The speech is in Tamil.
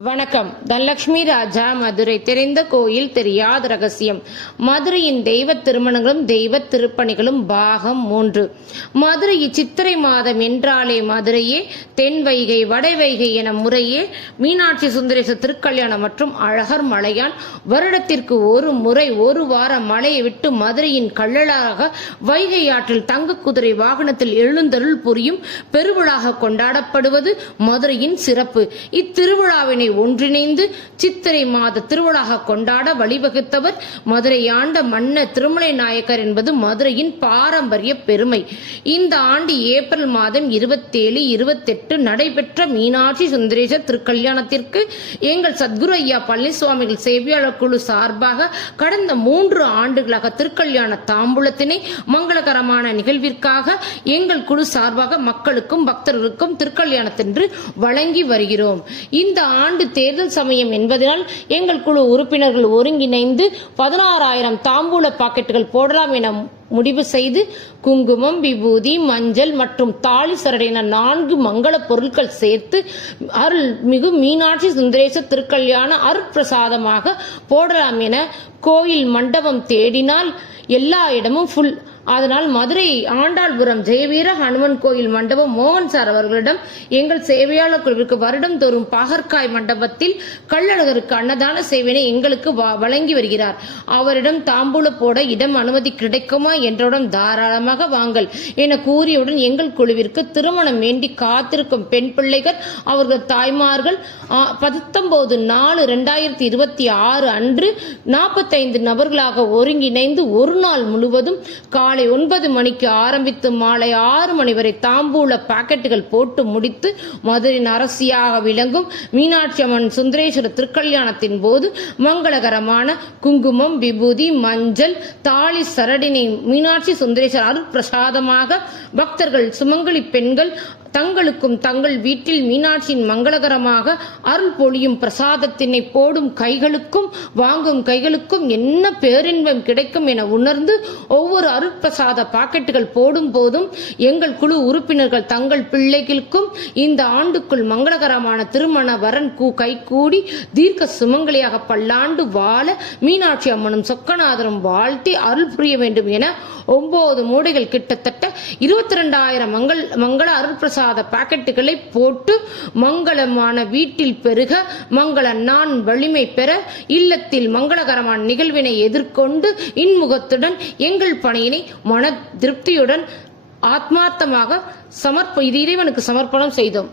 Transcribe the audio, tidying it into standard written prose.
வணக்கம். தனலட்சுமி ராஜா, மதுரை. தெரிந்த கோயில் தெரியாத ரகசியம். மதுரையின் தெய்வ திருமணங்களும் தெய்வ திருப்பணிகளும் பாகம் 3. மதுரை சித்திரை மாதம் என்றாலே மதுரையே, தென் வைகை வடை வைகை என முறையே மீனாட்சி சுந்தரேச திருக்கல்யாணம் மற்றும் அழகர் மலையான் வருடத்திற்கு ஒரு முறை ஒரு வார மலையை விட்டு மதுரையின் கள்ளலாக வைகை ஆற்றில் தங்க குதிரை வாகனத்தில் எழுந்தருள் புரியும் பெருவிழாக கொண்டாடப்படுவது மதுரையின் சிறப்பு. இத்திருவிழாவினை ஒன்றிணைந்து சித்திரை மாத திருவிழாக கொண்டாட வழிவகுத்தவர் மதுரை ஆண்ட மன்னர் திருமலை நாயக்கர் என்பது மதுரையின் பாரம்பரிய பெருமை. இந்த ஆண்டு ஏப்ரல் மாதம் 27, 28 நடைபெற்ற மீனாட்சி சுந்தரேச திருக்கல்யாணத்திற்கு எங்கள் சத்குரு ஐயா பழனிசுவாமிகள் சேவையாளர் குழு சார்பாக கடந்த 3 ஆண்டுகளாக திருக்கல்யாண தாம்பூலத்தினை மங்களகரமான நிகழ்விற்காக எங்கள் குழு சார்பாக மக்களுக்கும் பக்தர்களுக்கும் திருக்கல்யாணத்தன்று வழங்கி வருகிறோம். இந்த ஆண்டு தேர்தல் சமயம் என்பதனால் எங்கள் குழு உறுப்பினர்கள் ஒருங்கிணைந்து 16,000 தாம்பூல பாக்கெட்டுகள் போடலாம் என முடிவு செய்து குங்குமம், விபூதி, மஞ்சள் மற்றும் தாலி சரடு என 4 மங்கள பொருட்கள் சேர்த்து அருள்மிகு மீனாட்சி சுந்தரேச திருக்கல்யாண அருட்பிரசாதமாக போடலாம் என கோயில் மண்டபம் தேடினால் எல்லா இடமும் ஃபுல். அதனால் மதுரை ஆண்டாள்புரம் ஜெயவீர ஹனுமன் கோயில் மண்டபம் மோகன் சார் அவர்களிடம் எங்கள் சேவையாளர் குழுவிற்கு வருடம் தோறும் பாகற்காய் மண்டபத்தில் கள்ளழகருக்கு அன்னதான சேவையை எங்களுக்கு வழங்கி வருகிறார். அவரிடம் தாம்பூல போட இடம் அனுமதி கிடைக்குமா என்றவுடன் தாராளமாக வாங்கல் என கூறியவுடன் எங்கள் குழுவிற்கு திருமணம் வேண்டி காத்திருக்கும் பெண் பிள்ளைகள் அவர்கள் தாய்மார்கள் 19/4/2026 அன்று 45 நபர்களாக ஒருங்கிணைந்து ஒரு நாள் முழுவதும் காலை 9 மணிக்கு ஆரம்பித்து மாலை 6 மணி வரை தாம்பூல பாக்கெட்டுகள் போட்டு முடித்து மதுரையின் அரசியாக விளங்கும் மீனாட்சி அம்மன் சுந்தரேஸ்வரர் திருக்கல்யாணத்தின் போது மங்களகரமான குங்குமம், விபூதி, மஞ்சள், தாலி சரடினை மீனாட்சி சுந்தரேஸ்வரர் அருட்பிரசாதமாக பக்தர்கள் சுமங்கலி பெண்கள் தங்களுக்கும் தங்கள் வீட்டில் மீனாட்சியின் மங்களகரமாக அருள் பொழியும் பிரசாதத்தினை போடும் கைகளுக்கும் வாங்கும் கைகளுக்கும் என்ன பேரின்பம் கிடைக்கும் என உணர்ந்து ஒவ்வொரு அருட்பிரசாத பாக்கெட்டுகள் போடும் போதும் எங்கள் குழு உறுப்பினர்கள் தங்கள் பிள்ளைகளுக்கும் இந்த ஆண்டுக்குள் மங்களகரமான திருமண வரன் கைகூடி தீர்க்க சுமங்கலியாக பல்லாண்டு வாழ மீனாட்சி அம்மனும் சொக்கநாதரும் வாழ்த்தி அருள் புரிய வேண்டும் என 9 மூடைகள் கிட்டத்தட்ட 22,000 மங்கள அருட்பிரசாத பாக்கெட்டுகளை போட்டு மங்களமான வீட்டில் பெருக மங்கள நான் வலிமை பெற இல்லத்தில் மங்களகரமான நிகழ்வினை எதிர்கொண்டு இன்முகத்துடன் எங்கள் பணியினை மன திருப்தியுடன் ஆத்மார்த்தமாக இறைவனுக்கு சமர்ப்பணம் செய்தோம்.